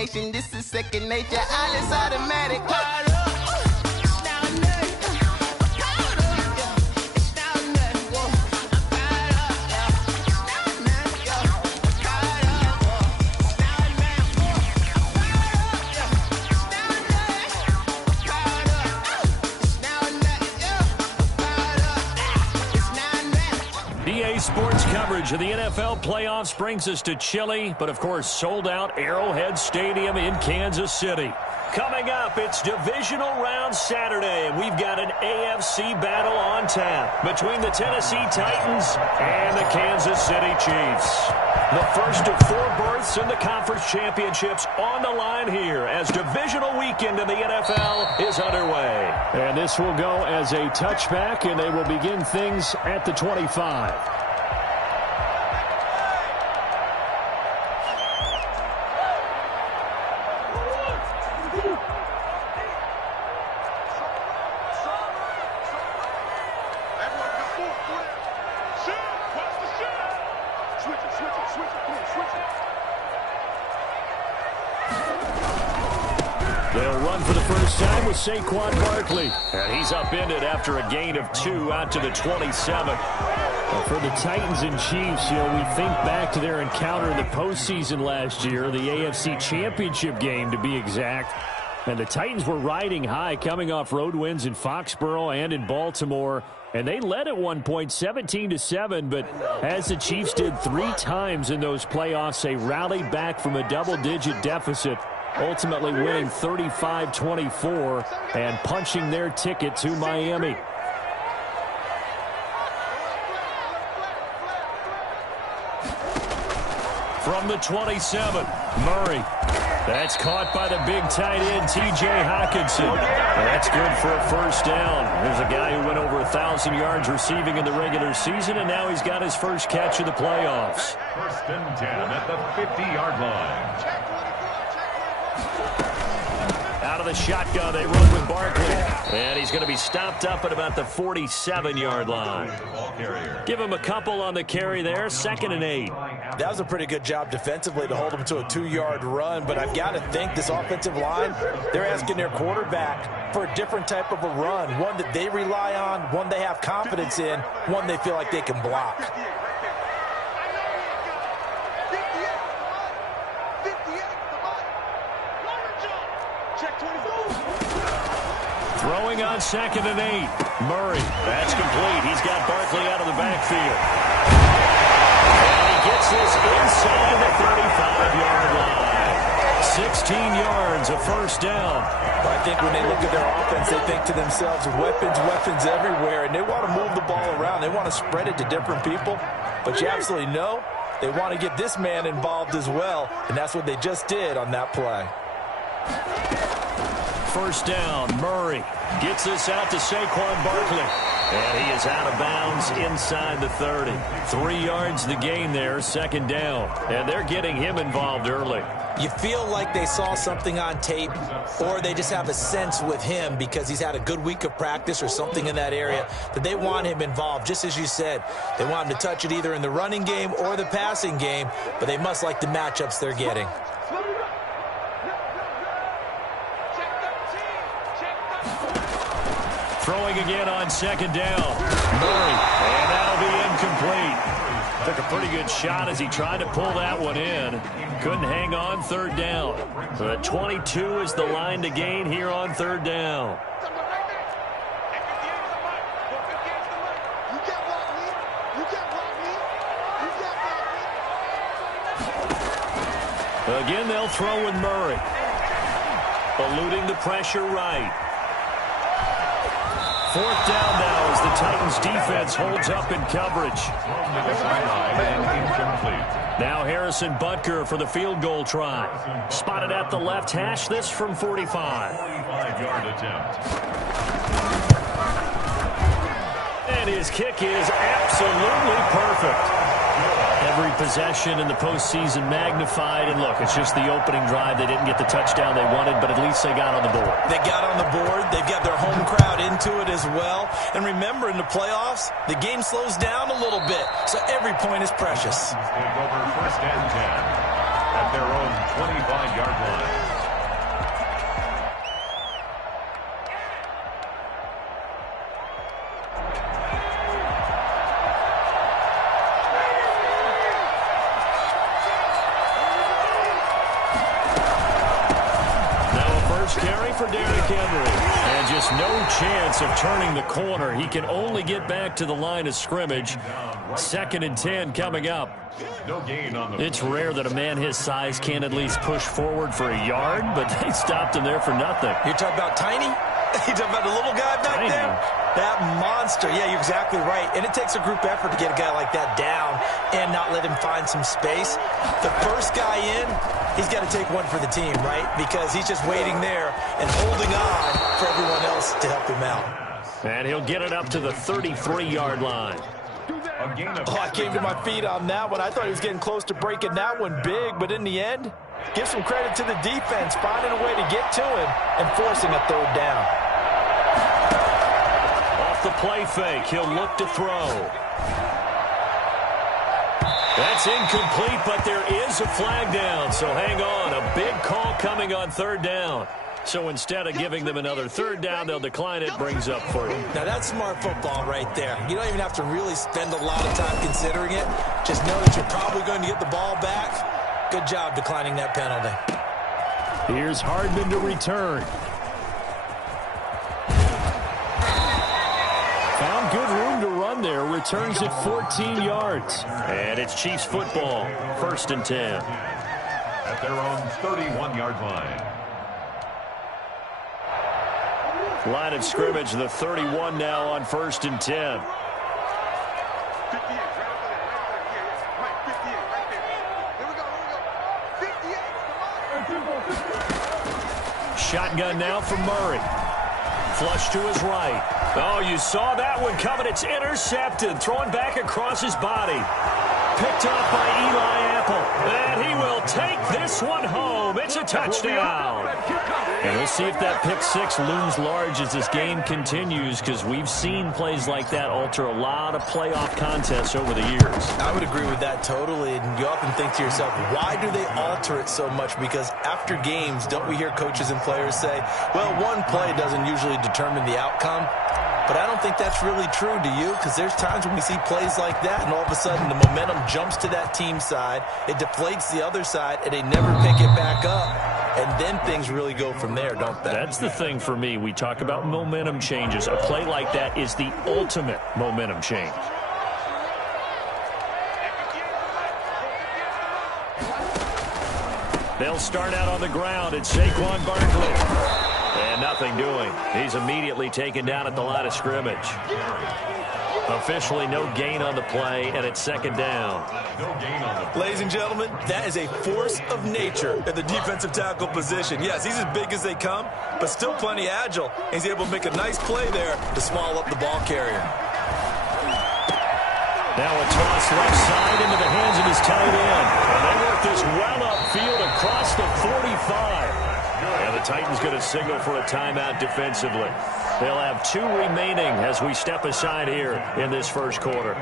nation, this is second nature. All is automatic. Sports coverage of the NFL playoffs brings us to chilly, but of course sold-out Arrowhead Stadium in Kansas City. Coming up, it's divisional round Saturday, and we've got an AFC battle on tap between the Tennessee Titans and the Kansas City Chiefs. The first of 4 berths in the conference championships on the line here as divisional weekend in the NFL is underway. And this will go as a touchback, and they will begin things at the 25. They'll run for the first time with Saquon Barkley. And he's upended after a gain of 2 out to the 27. For the Titans and Chiefs, we think back to their encounter in the postseason last year, the AFC Championship game to be exact. And the Titans were riding high, coming off road wins in Foxborough and in Baltimore. And they led at one point 17-7, but as the Chiefs did 3 times in those playoffs, they rallied back from a double-digit deficit, ultimately winning 35-24 and punching their ticket to Miami. From the 27, Murray. That's caught by the big tight end, T.J. Hockenson. That's good for a first down. There's a guy who went over 1,000 yards receiving in the regular season, and now he's got his first catch of the playoffs. First and 10 at the 50-yard line. Out of the shotgun, they run with Barkley. And he's going to be stopped up at about the 47-yard line. Give him a couple on the carry there, 2nd and 8. That was a pretty good job defensively to hold him to a 2-yard run, but I've got to think this offensive line, they're asking their quarterback for a different type of a run, one that they rely on, one they have confidence in, one they feel like they can block. Throwing on 2nd and 8. Murray. That's complete. He's got Barkley out of the backfield. And he gets this inside the 35-yard line. 16 yards, a first down. I think when they look at their offense, they think to themselves, weapons everywhere, and they want to move the ball around. They want to spread it to different people. But you absolutely know they want to get this man involved as well, and that's what they just did on that play. First down, Murray gets this out to Saquon Barkley. And he is out of bounds inside the 30. 3 yards the gain there, 2nd down. And they're getting him involved early. You feel like they saw something on tape, or they just have a sense with him because he's had a good week of practice or something in that area that they want him involved. Just as you said, they want him to touch it either in the running game or the passing game, but they must like the matchups they're getting. Throwing again on 2nd down. Murray, and that'll be incomplete. Took a pretty good shot as he tried to pull that one in. Couldn't hang on 3rd down. The 22 is the line to gain here on 3rd down. Again, they'll throw with Murray. Eluding the pressure right. 4th down now as the Titans defense holds up in coverage. Now Harrison Butker for the field goal try. Spotted at the left hash, this from 45. 45-yard attempt. And his kick is absolutely perfect. Every possession in the postseason magnified. And look, it's just the opening drive. They didn't get the touchdown they wanted, but at least they got on the board. They got on the board. They've got their home crowd into it as well. And remember, in the playoffs, the game slows down a little bit. So every point is precious. Take over 1st and 10 at their own 25-yard line. Carry for Derrick Henry. And just no chance of turning the corner. He can only get back to the line of scrimmage. 2nd and 10 coming up. No gain on the It's rare that a man his size can at least push forward for a yard, but they stopped him there for nothing. You're talking about Tiny? You're talking about the little guy back there? That monster. Yeah, you're exactly right. And it takes a group effort to get a guy like that down and not let him find some space. The first guy in, he's got to take one for the team, right? Because he's just waiting there and holding on for everyone else to help him out. And he'll get it up to the 33-yard line. Oh, I came to my feet on that one. I thought he was getting close to breaking that one big, but in the end, give some credit to the defense, finding a way to get to him and forcing a 3rd down. Off the play fake, he'll look to throw. That's incomplete, but there is a flag down, so hang on. A big call coming on 3rd down. So instead of giving them another 3rd down, they'll decline it. Brings up 4th. Now, that's smart football right there. You don't even have to really spend a lot of time considering it. Just know that you're probably going to get the ball back. Good job declining that penalty. Here's Hardman to return. Found good room to run there. Returns at 14 yards. And it's Chiefs football. 1st and 10. At their own 31-yard line. Line of scrimmage, the 31 now on 1st and 10. Shotgun now for Murray. Flush to his right. Oh, you saw that one coming. It's intercepted. Throwing back across his body. Picked off by Eli Apple. And he will take this one home. It's a touchdown. And we'll see if that pick 6 looms large as this game continues, because we've seen plays like that alter a lot of playoff contests over the years. I would agree with that totally. And you often think to yourself, why do they alter it so much? Because after games, don't we hear coaches and players say, well, one play doesn't usually determine the outcome? But I don't think that's really true, do you? Because there's times when we see plays like that, and all of a sudden the momentum jumps to that team side, it deflates the other side, and they never pick it back up. And then things really go from there, don't they? That's the thing for me. We talk about momentum changes. A play like that is the ultimate momentum change. They'll start out on the ground. It's Saquon Barkley. And nothing doing. He's immediately taken down at the line of scrimmage. Officially no gain on the play, and it's 2nd down. Ladies and gentlemen, that is a force of nature at the defensive tackle position. Yes, he's as big as they come, but still plenty agile. He's able to make a nice play there to small up the ball carrier. Now a toss left side into the hands of his tight end. And they work this well upfield across the 45. And the Titans going to signal for a timeout defensively. They'll have 2 remaining as we step aside here in this first quarter.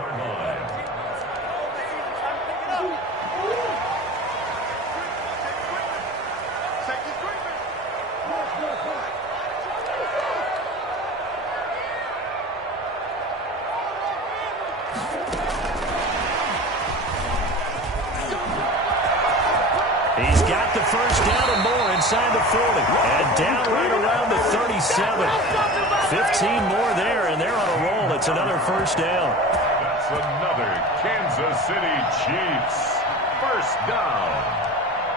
He's got the first down and more inside the 40. And down right around the 37. 15 more there, and they're on a roll. It's another first down. That's another Kansas City Chiefs. First down.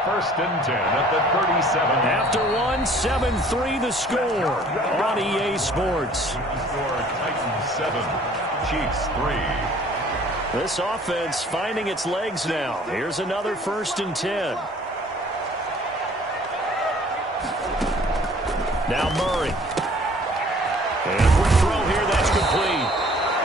1st and 10 at the 37. After one, 7-3 the score on EA Sports. Titans 7, Chiefs 3. This offense finding its legs now. Here's another 1st and 10. Now Murray. And quick throw here, that's complete.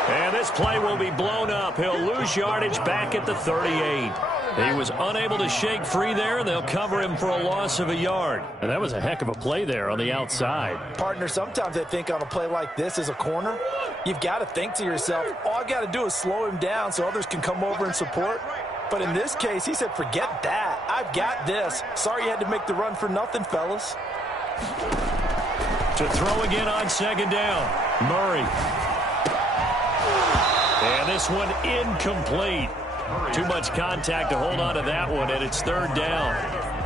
And this play will be blown up. He'll lose yardage back at the 38. He was unable to shake free there. They'll cover him for a loss of a yard. And that was a heck of a play there on the outside. Partner, sometimes I think on a play like this as a corner, you've got to think to yourself, all I've got to do is slow him down so others can come over and support. But in this case, he said, forget that. I've got this. Sorry you had to make the run for nothing, fellas. To throw again on second down. Murray. And this one incomplete. Too much contact to hold on to that one, and it's third down.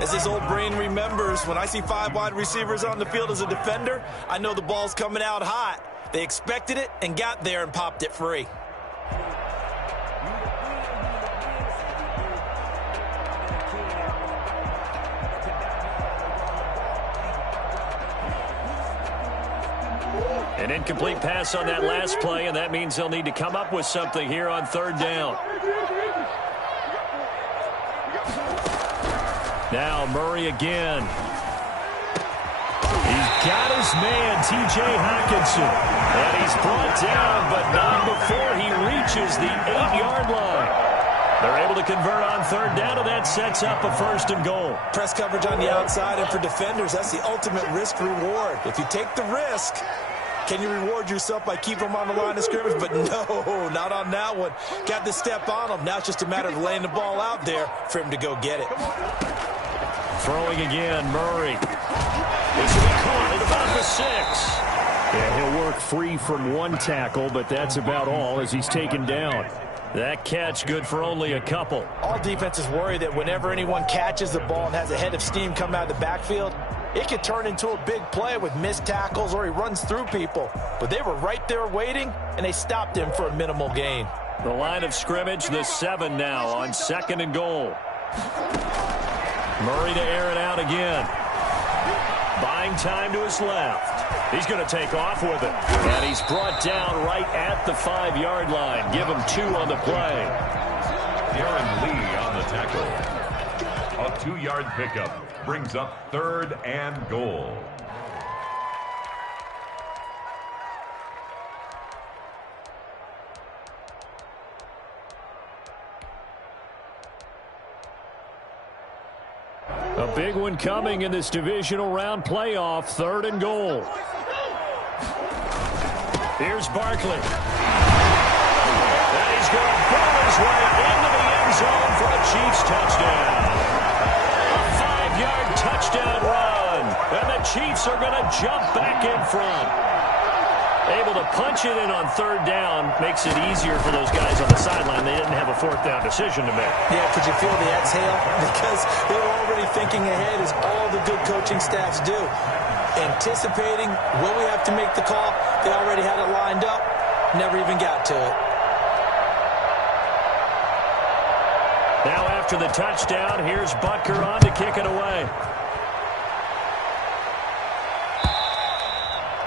As his old brain remembers, when I see 5 wide receivers on the field as a defender, I know the ball's coming out hot. They expected it and got there and popped it free. An incomplete pass on that last play, and that means they'll need to come up with something here on third down. Now Murray again. He's got his man, T.J. Hockenson. And he's brought down, but not before he reaches the 8-yard line. They're able to convert on third down, and that sets up a first and goal. Press coverage on the outside, and for defenders, that's the ultimate risk-reward. If you take the risk, can you reward yourself by keeping them on the line of scrimmage? But no, not on that one. Got to step on them. Now it's just a matter of laying the ball out there for him to go get it. Throwing again, Murray. This will be caught at about the 6. Yeah, he'll work free from one tackle, but that's about all as he's taken down. That catch good for only a couple. All defenses worry that whenever anyone catches the ball and has a head of steam come out of the backfield, it could turn into a big play with missed tackles or he runs through people. But they were right there waiting, and they stopped him for a minimal gain. The line of scrimmage, the 7 now on second and goal. Murray to air it out again. Buying time to his left. He's going to take off with it. And he's brought down right at the 5-yard line. Give him 2 on the play. Aaron Lee on the tackle. A 2-yard pickup brings up third and goal. A big one coming in this divisional round playoff, third and goal. Here's Barkley. And he's going to pull his way into the end zone for a Chiefs touchdown. A 5-yard touchdown run. And the Chiefs are going to jump back in front. Able to punch it in on third down makes it easier for those guys on the sideline. They didn't have a fourth down decision to make. Yeah, could you feel the exhale? Because they were already thinking ahead, as all the good coaching staffs do. Anticipating, will we have to make the call? They already had it lined up. Never even got to it. Now after the touchdown, here's Butker on to kick it away.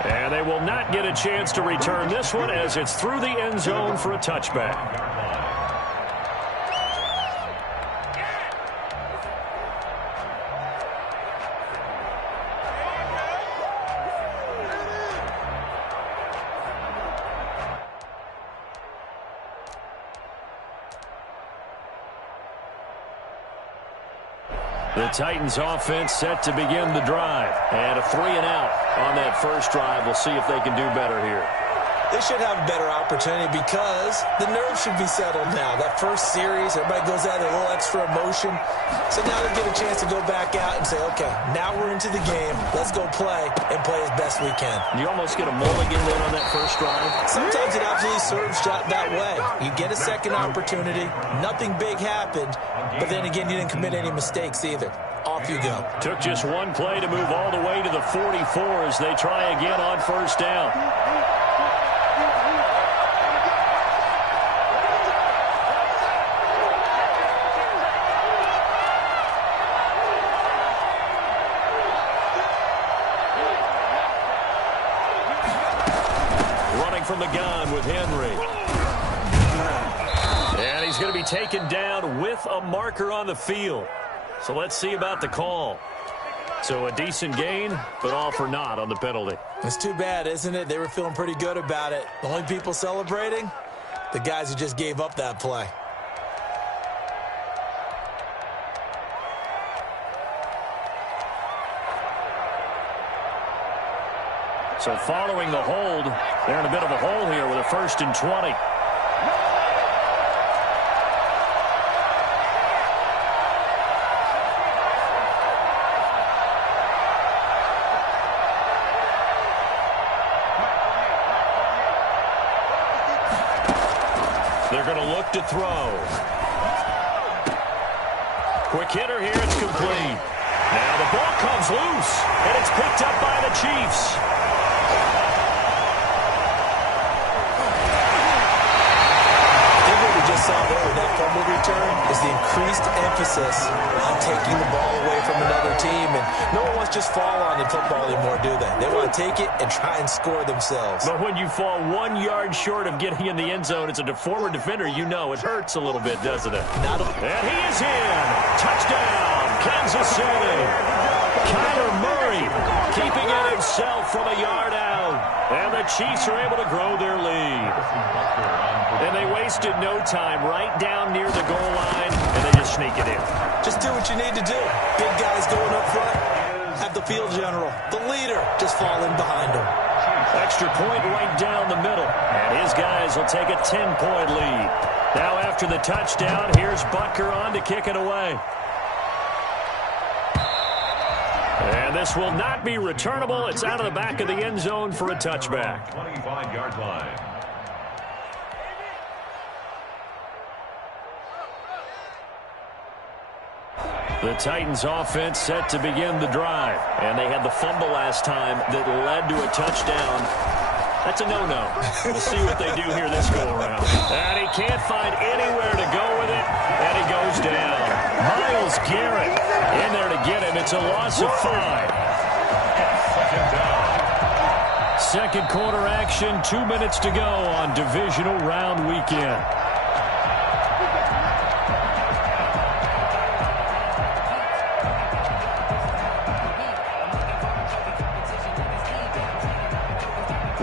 And they will not get a chance to return this one as it's through the end zone for a touchback. The Titans offense set to begin the drive. And a 3 and out on that first drive. We'll see if they can do better here. They should have a better opportunity because the nerves should be settled now. That first series, everybody goes out with a little extra emotion. So now they get a chance to go back out and say, okay, now we're into the game. Let's go play and play as best we can. You almost get a mulligan then on that first drive. Sometimes it absolutely serves that way. You get a second opportunity. Nothing big happened. But then again, you didn't commit any mistakes either. Off you go. Took just one play to move all the way to the 44 as they try again on first down. Running from the gun with Henry. And he's going to be taken down with a marker on the field. So let's see about the call. So a decent gain, but all for naught on the penalty. It's too bad, isn't it? They were feeling pretty good about it. The only people celebrating, the guys who just gave up that play. So following the hold, they're in a bit of a hole here with a 1st and 20. They're going to look to throw. Quick hitter here. It's complete. Now the ball comes loose, and it's picked up by the Chiefs. Just saw there with that fumble return is the increased emphasis on taking the ball away from another team. And no one wants to just fall on in football anymore, do they? They want to take it and try and score themselves. But when you fall 1 yard short of getting in the end zone as a former defender, you know it hurts a little bit, doesn't it? And he is in. Touchdown, Kansas City. Kyler Murray keeping it himself from a yard out. And the Chiefs are able to grow their lead. And they wasted no time, right down near the goal line, and they just sneak it in. Just do what you need to do. Big guys going up front. Have the field general, the leader, just fall in behind him. Extra point right down the middle. And his guys will take a 10-point lead. Now after the touchdown, here's Butker on to kick it away. And this will not be returnable. It's out of the back of the end zone for a touchback. 25-yard line. The Titans offense set to begin the drive. And they had the fumble last time that led to a touchdown. That's a no-no. We'll see what they do here this go-around. And he can't find anywhere to go with it. And he goes down. Myles Garrett in there to get him. It's a loss of 5. Second quarter action, 2 minutes to go on divisional round weekend.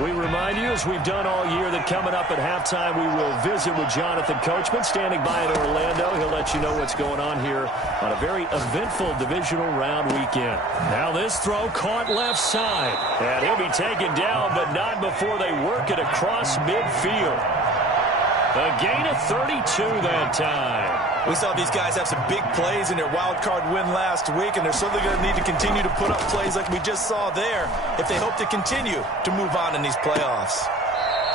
We remind you, as we've done all year, that coming up at halftime, we will visit with Jonathan Coachman, standing by in Orlando. He'll let you know what's going on here on a very eventful divisional round weekend. Now this throw caught left side. And he'll be taken down, but not before they work it across midfield. A gain of 32 that time. We saw these guys have some big plays in their wild card win last week, and they're certainly going to need to continue to put up plays like we just saw there if they hope to continue to move on in these playoffs.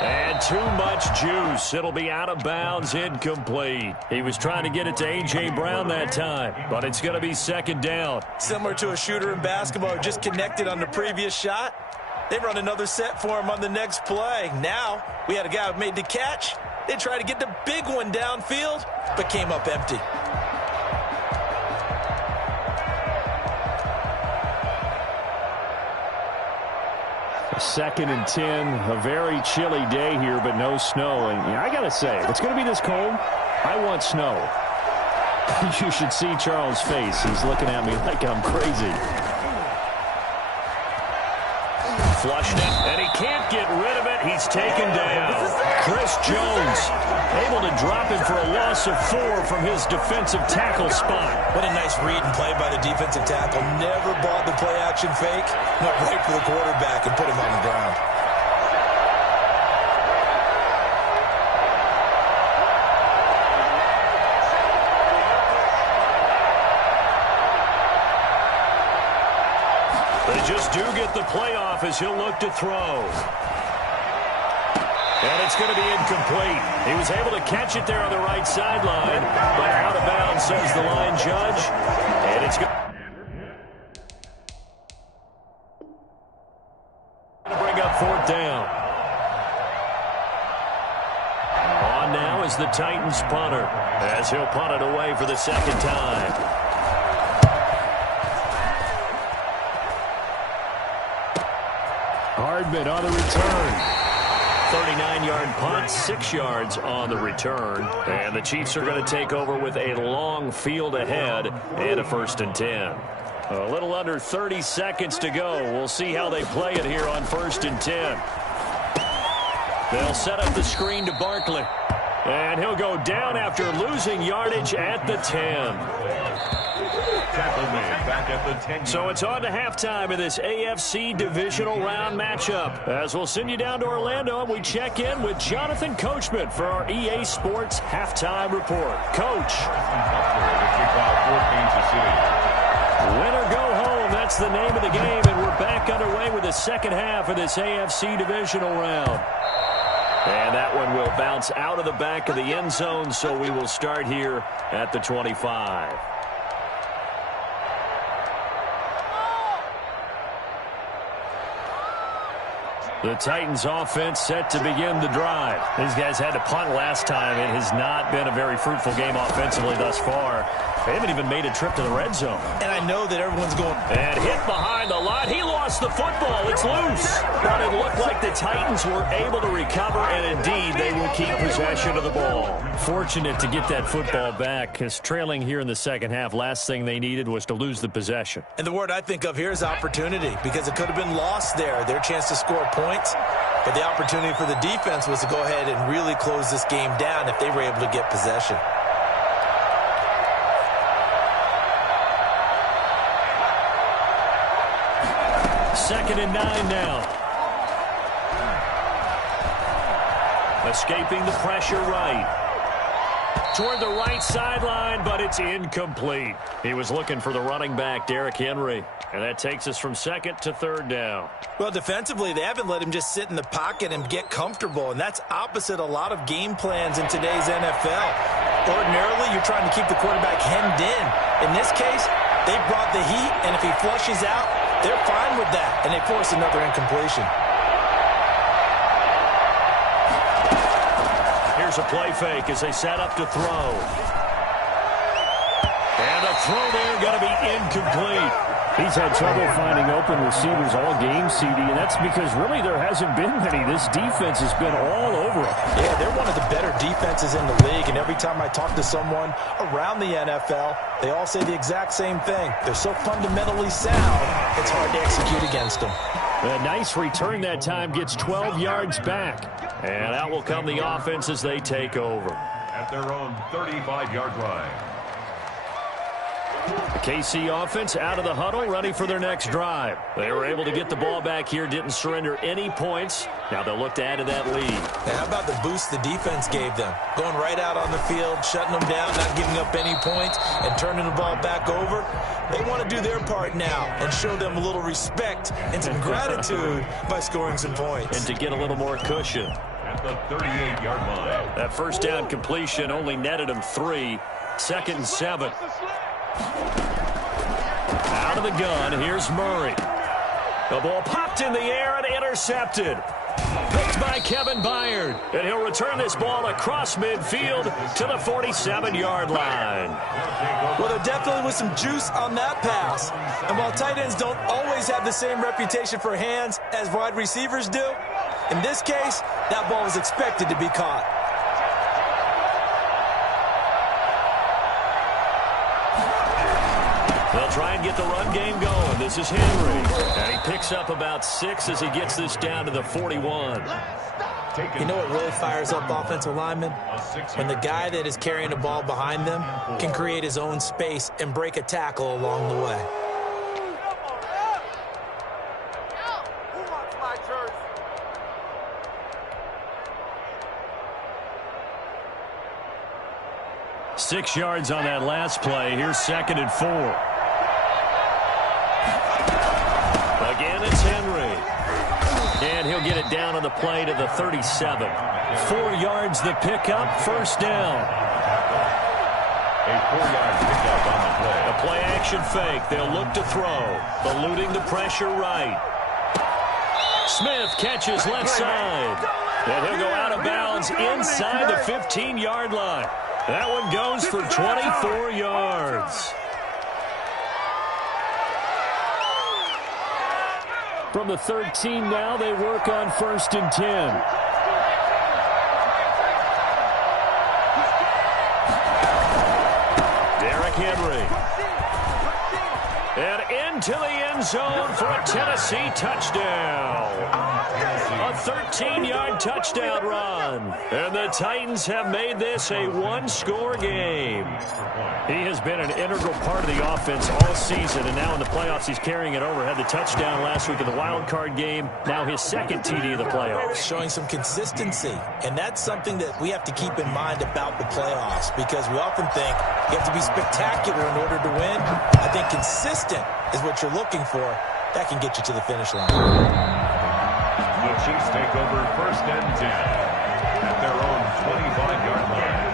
And too much juice. It'll be out of bounds, incomplete. He was trying to get it to A.J. Brown that time, but it's going to be second down. Similar to a shooter in basketball who just connected on the previous shot. They run another set for him on the next play. Now, we had a guy who made the catch. They tried to get the big one downfield, but came up empty. Second and 10, a very chilly day here, but no snow. And I got to say, if it's going to be this cold, I want snow. You should see Charles' face. He's looking at me like I'm crazy. Flushed it, and he can't get rid of it. He's taken down. Chris Jones able to drop him for a loss of 4 from his defensive tackle spot. What a nice read and play by the defensive tackle. Never bought the play-action fake. Went right for the quarterback and put him on the ground. They just do get the playoff as he'll look to throw. And it's going to be incomplete. He was able to catch it there on the right sideline, but out of bounds, says the line judge. And it's going to bring up fourth down. On now is the Titans punter, as he'll punt it away for the second time. Hardman on the return. 39-yard punt, 6 yards on the return. And the Chiefs are going to take over with a long field ahead and a 1st and 10. A little under 30 seconds to go. We'll see how they play it here on 1st and 10. They'll set up the screen to Barkley. And he'll go down after losing yardage at the 10. Back at the 10. So it's on to halftime of this AFC divisional round matchup. As we'll send you down to Orlando and we check in with Jonathan Coachman for our EA Sports halftime report. Coach. Win or go home, that's the name of the game, and we're back underway with the second half of this AFC divisional round. And that one will bounce out of the back of the end zone, so we will start here at the 25. The Titans offense set to begin the drive. These guys had to punt last time. It has not been a very fruitful game offensively thus far. They haven't even made a trip to the red zone. And I know that everyone's going. And hit behind the line. He lost the football. It's loose. But it looked like the Titans were able to recover, and indeed they will keep possession of the ball. Fortunate to get that football back, because trailing here in the second half, last thing they needed was to lose the possession. And the word I think of here is opportunity, because it could have been lost there. Their chance to score points. But the opportunity for the defense was to go ahead and really close this game down if they were able to get possession. Second and 9 now. Escaping the pressure right. Toward the right sideline, but it's incomplete. He was looking for the running back, Derrick Henry. And that takes us from second to third down. Well, defensively, they haven't let him just sit in the pocket and get comfortable, and that's opposite a lot of game plans in today's NFL. Ordinarily, you're trying to keep the quarterback hemmed in. In this case, they brought the heat, and if he flushes out, they're fine with that, and they force another incompletion. Here's a play fake as they set up to throw. And a throw there going to be incomplete. He's had trouble finding open receivers all game, CD, and that's because really there hasn't been many. This defense has been all over him. Yeah, they're one of the better defenses in the league, and every time I talk to someone around the NFL, they all say the exact same thing. They're so fundamentally sound, it's hard to execute against them. A nice return that time, gets 12 yards back. And out will come the offense as they take over. At their own 35-yard line. The KC offense out of the huddle, ready for their next drive. They were able to get the ball back here, didn't surrender any points. Now they'll look to add to that lead. Now, how about the boost the defense gave them? Going right out on the field, shutting them down, not giving up any points, and turning the ball back over. They want to do their part now and show them a little respect and some gratitude by scoring some points. And to get a little more cushion. At the 38-yard line. That first down completion only netted them 3. Second and 7. Out of the gun, here's Murray. The ball popped in the air and intercepted. Picked by Kevin Byard. And he'll return this ball across midfield to the 47-yard line. Well, there definitely was some juice on that pass. And while tight ends don't always have the same reputation for hands as wide receivers do, in this case, that ball was expected to be caught. They'll try and get the run game going. This is Henry. And he picks up about 6 as he gets this down to the 41. You know what really fires up offensive linemen? When the guy that is carrying the ball behind them can create his own space and break a tackle along the way. Six yards on that last play. Here's second and 4. Again, it's Henry. And he'll get it down on the play to the 37. 4 yards the pickup, first down. A 4-yard pickup on the play. A play action fake. They'll look to throw. Eluding the pressure right. Smith catches left side. And he'll go out of bounds inside the 15-yard line. That one goes for 24 yards. From the 13 now, they work on first and 10. Derrick Henry. And into the end zone for a Tennessee touchdown. A 13-yard touchdown run. And the Titans have made this a one-score game. He has been an integral part of the offense all season, and now in the playoffs he's carrying it over. Had the touchdown last week in the wild card game. Now his second TD of the playoffs. Showing some consistency, and that's something that we have to keep in mind about the playoffs, because we often think you have to be spectacular in order to win. I think consistent is what you're looking for. That can get you to the finish line. The Chiefs take over first and 10. 25-yard line.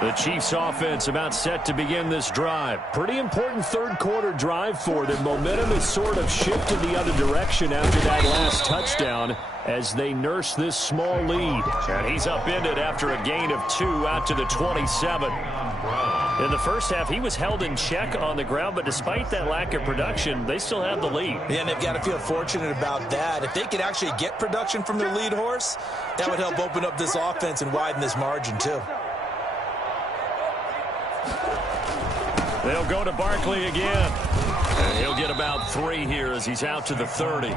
The Chiefs offense about set to begin this drive. Pretty important third quarter drive for them. Momentum has sort of shifted the other direction after that last touchdown as they nurse this small lead. And he's upended after a gain of 2 out to the 27. In the first half, he was held in check on the ground, but despite that lack of production, they still have the lead. Yeah, and they've got to feel fortunate about that. If they could actually get production from their lead horse, that would help open up this offense and widen this margin too. They'll go to Barkley again. And he'll get about 3 here as he's out to the 30. Well,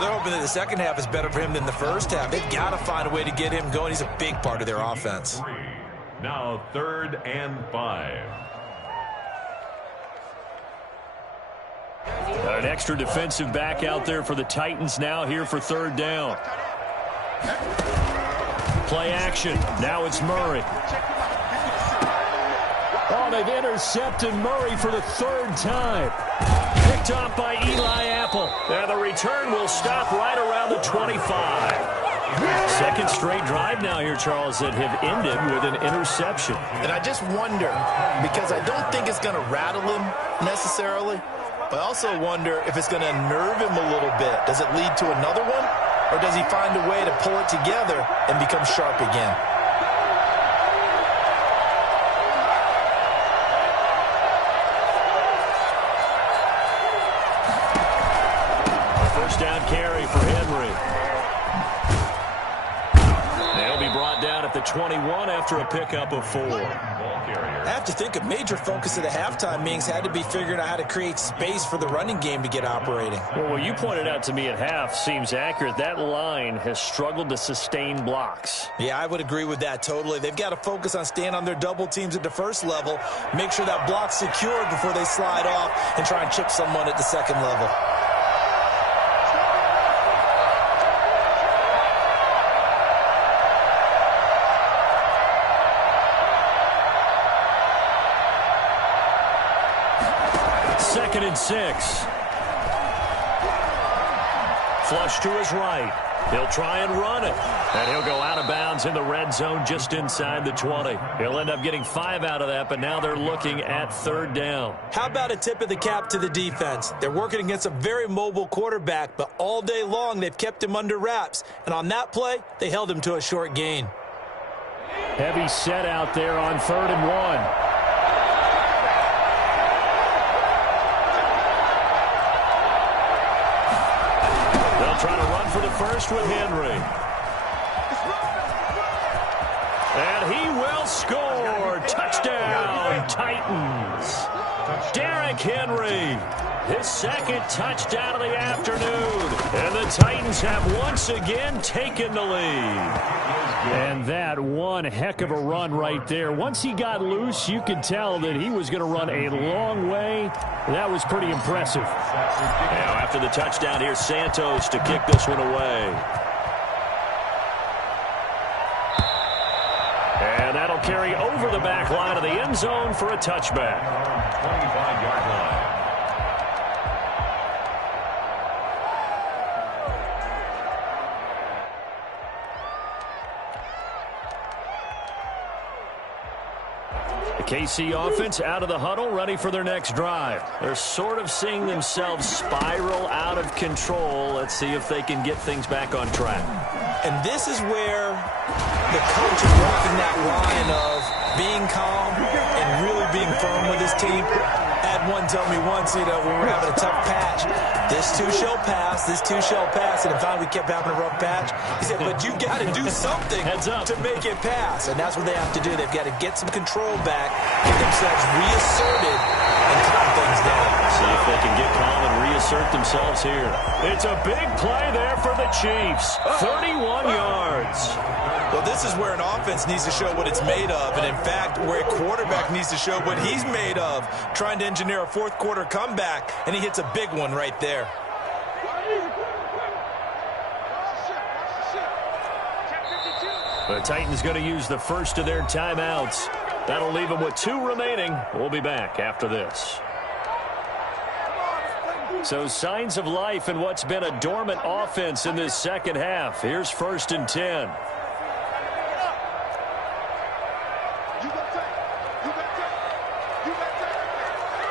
they're hoping that the second half is better for him than the first half. They've got to find a way to get him going. He's a big part of their offense. Now 3rd and 5. Got an extra defensive back out there for the Titans now here for 3rd down. Play action. Now it's Murray. Oh, they've intercepted Murray for the 3rd time. Picked off by Eli Apple. And the return will stop right around the 25. Second straight drive now here, Charles, that have ended with an interception. And I just wonder, because I don't think it's going to rattle him necessarily, but I also wonder if it's going to nerve him a little bit. Does it lead to another one? Or does he find a way to pull it together and become sharp again? First down carry for Henry. They'll be brought down at the 21 after a pickup of 4. I have to think a major focus of the halftime meetings had to be figuring out how to create space for the running game to get operating. Well, what you pointed out to me at half seems accurate. That line has struggled to sustain blocks. Yeah, I would agree with that totally. They've got to focus on staying on their double teams at the first level, make sure that block's secured before they slide off and try and chip someone at the second level. Second and 6. Flush to his right. He'll try and run it. And he'll go out of bounds in the red zone just inside the 20. He'll end up getting 5 out of that, but now they're looking at 3rd down. How about a tip of the cap to the defense? They're working against a very mobile quarterback, but all day long they've kept him under wraps. And on that play, they held him to a short gain. Heavy set out there on 3rd and 1. Trying to run for the first with Henry. And he will score. Touchdown, Titans. Derrick Henry, his 2nd touchdown of the afternoon. And the Titans have once again taken the lead. And that one heck of a run right there. Once he got loose, you could tell that he was going to run a long way. That was pretty impressive. Now after the touchdown, here's Santos to kick this one away. And that'll carry over the back line of the end zone for a touchback. 25-yard line. KC offense out of the huddle, ready for their next drive. They're sort of seeing themselves spiral out of control. Let's see if they can get things back on track. And this is where the coach is walking that line of being calm and really being firm with his team. I had one tell me once, when we were having a tough patch, this too shall pass, this too shall pass. And in fact, we kept having a rough patch. He said, but you got to do something to make it pass. And that's what they have to do. They've got to get some control back, get themselves reasserted, and calm things down. See if they can get calm and reassert themselves here. It's a big play there for the Chiefs. 31 yards. Well, this is where an offense needs to show what it's made of. And in fact, where a quarterback needs to show what he's made of, trying to engineer a 4th quarter comeback, and he hits a big one right there. The Titans going to use the first of their timeouts. That'll leave them with 2 remaining. We'll be back after this. So signs of life in what's been a dormant offense in this second half. Here's 1st and 10.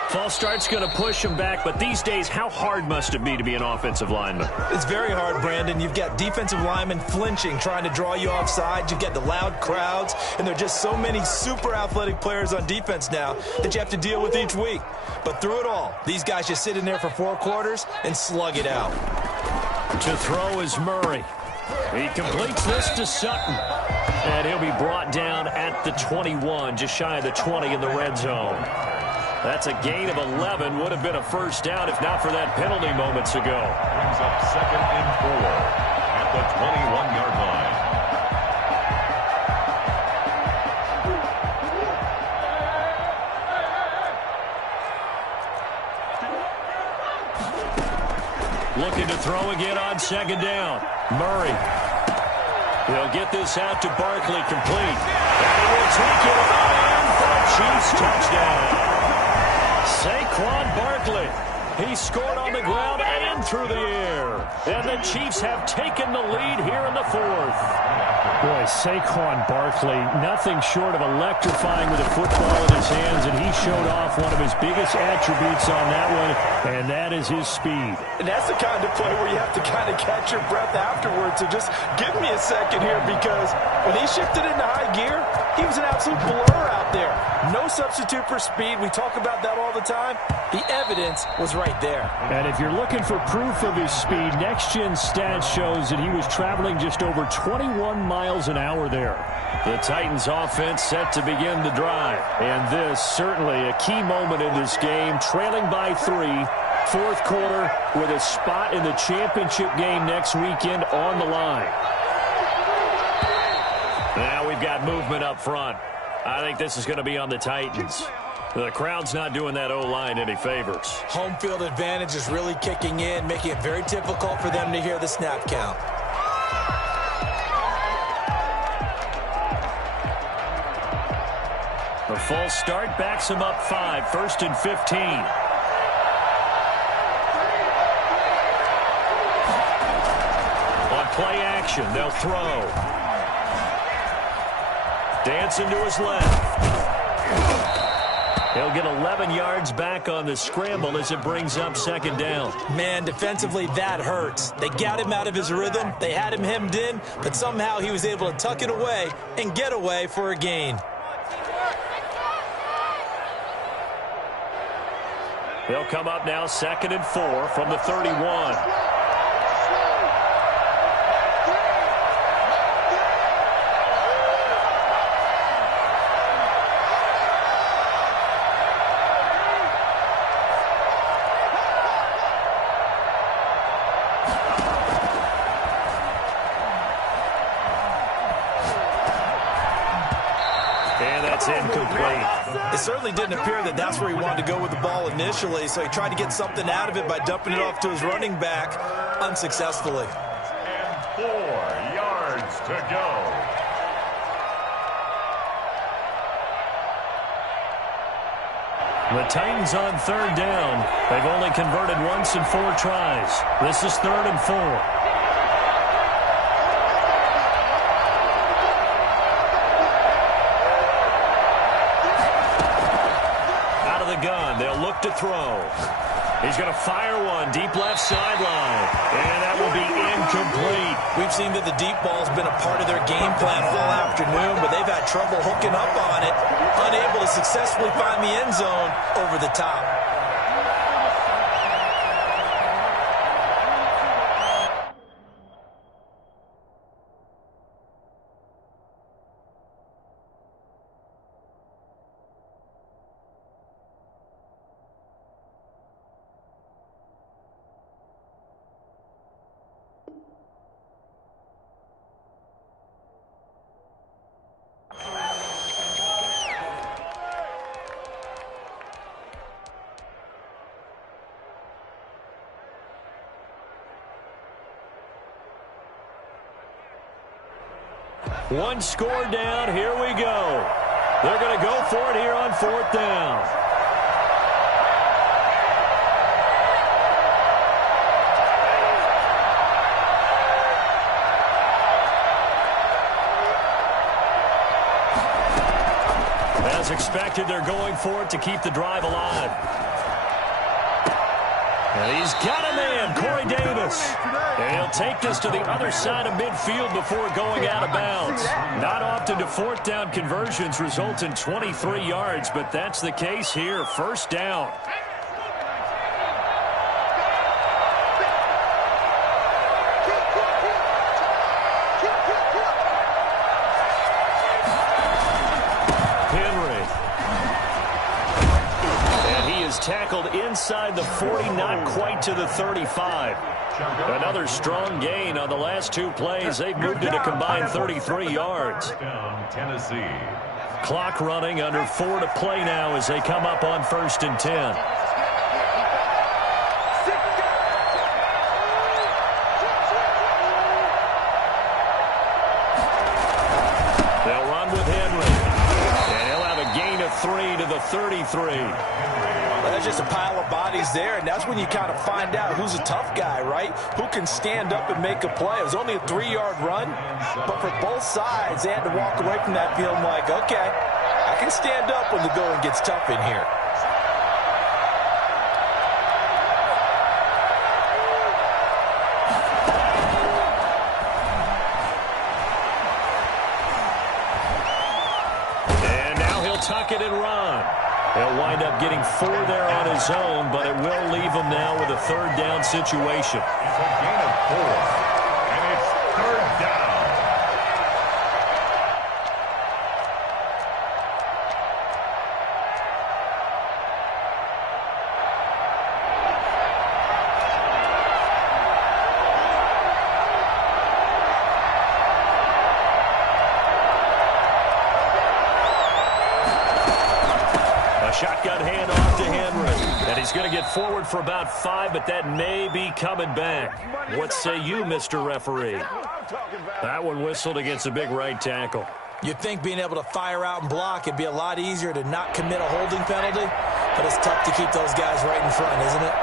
False start's going to push him back, but these days, how hard must it be to be an offensive lineman? It's very hard, Brandon. You've got defensive linemen flinching, trying to draw you offside. You've got the loud crowds, and there are just so many super athletic players on defense now that you have to deal with each week. But through it all, these guys just sit in there for 4 quarters and slug it out. To throw is Murray. He completes this to Sutton. And he'll be brought down at the 21, just shy of the 20 in the red zone. That's a gain of 11. Would have been a first down if not for that penalty moments ago. Brings up 2nd and 4 at the 21-yard line. Looking to throw again on 2nd down. Murray. He'll get this out to Barkley, complete. And he will take it on for a Chiefs touchdown. Saquon Barkley. He scored on the ground and through the air. And the Chiefs have taken the lead here in the 4th. Boy, Saquon Barkley, nothing short of electrifying with a football in his hands, and he showed off one of his biggest attributes on that one, and that is his speed. And that's the kind of play where you have to kind of catch your breath afterwards. So just give me a second here, because when he shifted into high gear, he was an absolute blur out there. No substitute for speed. We talk about that all the time. The evidence was right there. And if you're looking for proof of his speed, Next Gen Stats shows that he was traveling just over 21 miles an hour there. The Titans offense set to begin the drive. And this certainly a key moment in this game, trailing by 3. 4th quarter with a spot in the championship game next weekend on the line. Now we've got movement up front. I think this is going to be on the Titans. The crowd's not doing that O-line any favors. Home field advantage is really kicking in, making it very difficult for them to hear the snap count. The false start backs him up 5, 1st and 15. On play action, they'll throw. Dancing to his left. He'll get 11 yards back on the scramble as it brings up 2nd down. Man, defensively, that hurts. They got him out of his rhythm. They had him hemmed in, but somehow he was able to tuck it away and get away for a gain. They'll come up now 2nd and 4 from the 31. It certainly didn't appear that that's where he wanted to go with the ball initially, so he tried to get something out of it by dumping it off to his running back unsuccessfully. And 4 yards to go. The Titans on 3rd down. They've only converted once in 4 tries. This is 3rd and 4. Gun. They'll look to throw. He's going to fire one deep left sideline, and that will be incomplete. We've seen that the deep ball's been a part of their game plan all afternoon, but they've had trouble hooking up on it, unable to successfully find the end zone over the top. One score down. Here we go. They're going to go for it here on 4th down. As expected, they're going for it to keep the drive alive. And he's got a man, Corey Davis. And he'll take this to the other side of midfield before going out of bounds. Not often do fourth down conversions result in 23 yards, but that's the case here. First down. Tackled inside the 40, not quite to the 35. Another strong gain on the last two plays. They've moved it a combined 33 yards. Tennessee. Clock running, under 4 to play now as they come up on 1st and 10. They'll run with Henry. And he'll have a gain of 3 to the 33. There's just a pile of bodies there, and that's when you kind of find out who's a tough guy, right? Who can stand up and make a play. It was only a 3-yard run, but for both sides, they had to walk away from that field like, okay, I can stand up when the going gets tough in here. And now he'll tuck it and run. He'll wind up getting 4 there on his own, but it will leave him now with a 3rd down situation. It's a gain of 4, and it's 3rd down. Shotgun handoff to Henry. And he's going to get forward for about 5, but that may be coming back. What say you, Mr. Referee? That one whistled against a big right tackle. You'd think being able to fire out and block, it'd be a lot easier to not commit a holding penalty, but it's tough to keep those guys right in front, isn't it?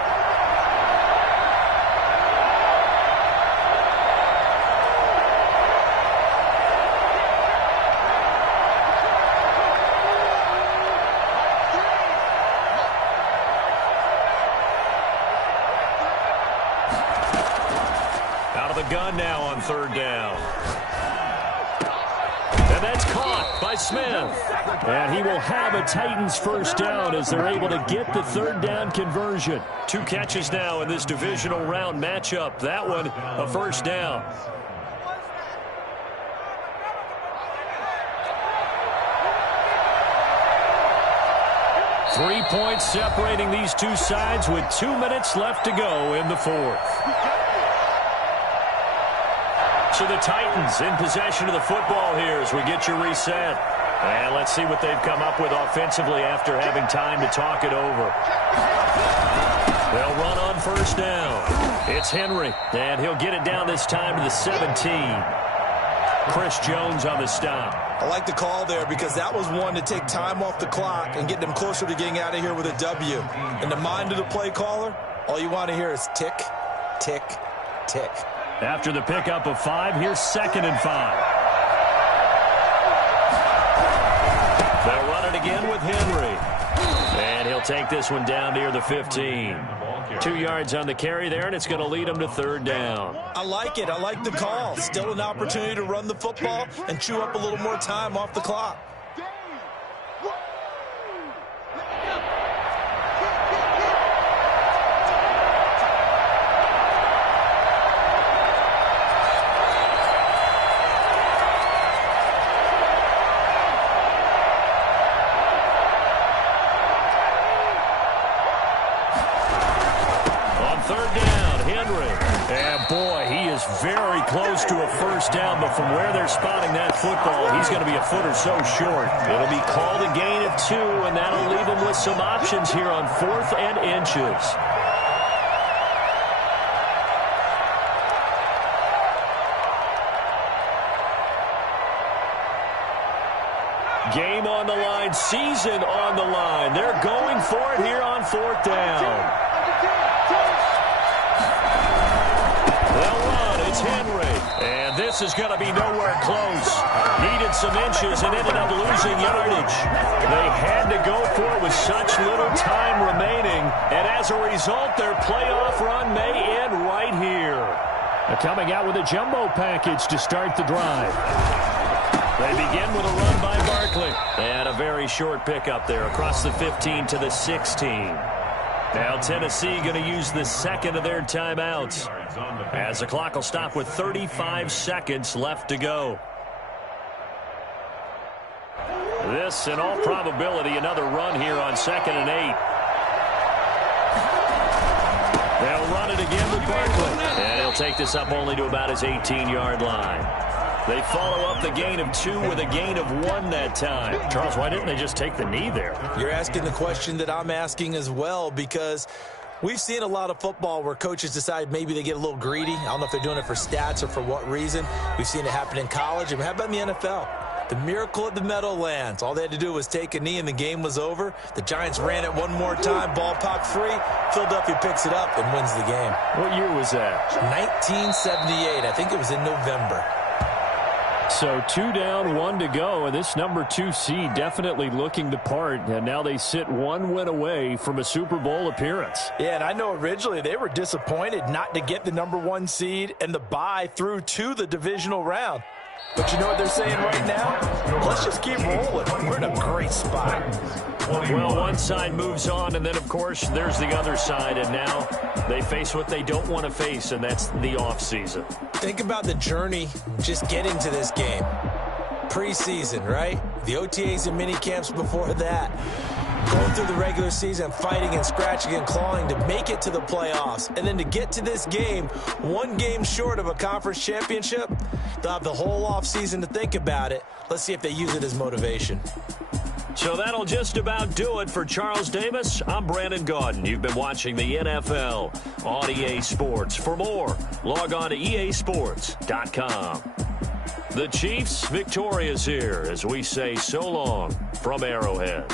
Gun now on 3rd down. And that's caught by Smith. And he will have a Titans first down as they're able to get the 3rd down conversion. 2 catches now in this divisional round matchup. That one a first down. Three points separating these two sides with 2 minutes left to go in the 4th. So the Titans in possession of the football here as we get you reset. And let's see what they've come up with offensively after having time to talk it over. They'll run on 1st down. It's Henry, and he'll get it down this time to the 17. Chris Jones on the stop. I like the call there because that was one to take time off the clock and get them closer to getting out of here with a W. In the mind of the play caller, all you want to hear is tick, tick, tick. After the pickup of 5, here's 2nd and 5. They'll run it again with Henry. And he'll take this one down near the 15. 2 yards on the carry there, and it's going to lead him to 3rd down. I like it. I like the call. Still an opportunity to run the football and chew up a little more time off the clock. Very close to a first down, but from where they're spotting that football, he's going to be a foot or so short. It'll be called a gain of 2, and that'll leave him with some options here on 4th and inches. Game on the line, season on the line. They're going for it here on 4th down. They'll run, and it's Henry. And this is going to be nowhere close. Needed some inches and ended up losing yardage. They had to go for it with such little time remaining. And as a result, their playoff run may end right here. They're coming out with a jumbo package to start the drive. They begin with a run by Barkley. And a very short pickup there across the 15 to the 16. Now Tennessee going to use the second of their timeouts, as the clock will stop with 35 seconds left to go. This, in all probability, another run here on 2nd and 8. They'll run it again with Barkley. And he'll take this up only to about his 18-yard line. They follow up the gain of 2 with a gain of 1 that time. Charles, why didn't they just take the knee there? You're asking the question that I'm asking as well, because we've seen a lot of football where coaches decide maybe they get a little greedy. I don't know if they're doing it for stats or for what reason. We've seen it happen in college. And how about in the NFL? The miracle at the Meadowlands. All they had to do was take a knee and the game was over. The Giants ran it one more time. Ball popped free. Philadelphia picks it up and wins the game. What year was that? 1978. I think it was in November. So 2 down, 1 to go, and this number 2 seed definitely looking the part, and now they sit 1 win away from a Super Bowl appearance. Yeah, and I know originally they were disappointed not to get the number 1 seed and the bye through to the divisional round. But you know what they're saying right now? Let's just keep rolling. We're in a great spot. Well, one side moves on, and then, of course, there's the other side, and now they face what they don't want to face, and that's the offseason. Think about the journey just getting to this game. Preseason, right? The OTAs and mini camps before that. Going through the regular season, fighting and scratching and clawing to make it to the playoffs. And then to get to this game, 1 game short of a conference championship, they'll have the whole offseason to think about it. Let's see if they use it as motivation. So that'll just about do it for Charles Davis. I'm Brandon Gaudin. You've been watching the NFL on EA Sports. For more, log on to easports.com. The Chiefs victorious here as we say so long from Arrowhead.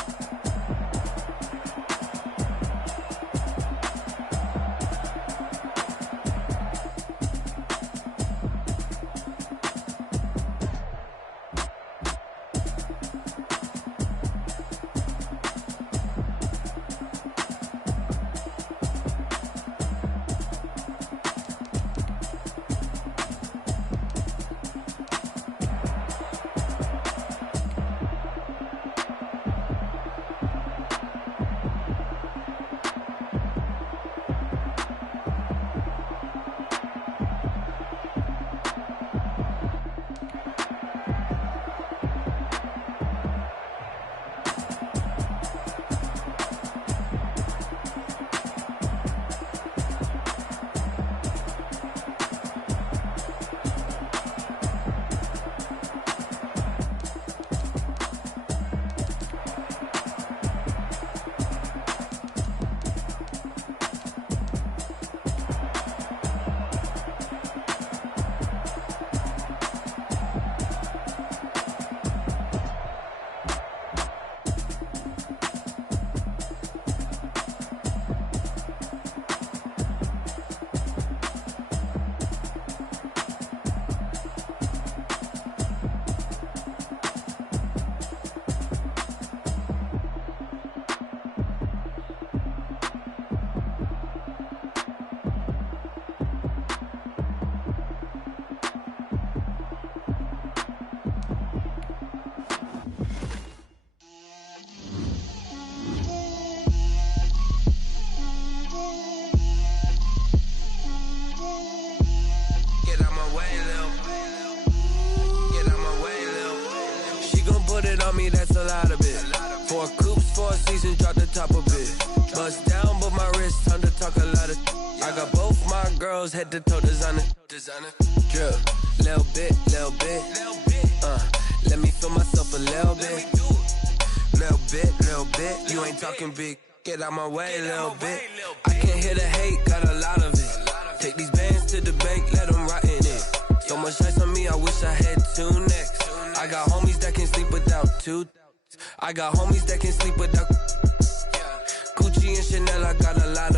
Me, that's a lot of it. 4 coops, 4 seasons, drop the top of it. Bust down, but my wrist, time to talk a lot of. I got both my girls, head to toe designer. Drip, little bit. Let me feel myself a little bit. You ain't talking big, get out my way a little bit. I can't hear the hate, got a lot of it. Take these bands to the bank, let them rot in it. So much ice on me, I wish I had 2 necks. I got homies that can sleep without 2. I got homies that can sleep without Gucci and Chanel, I got a lot of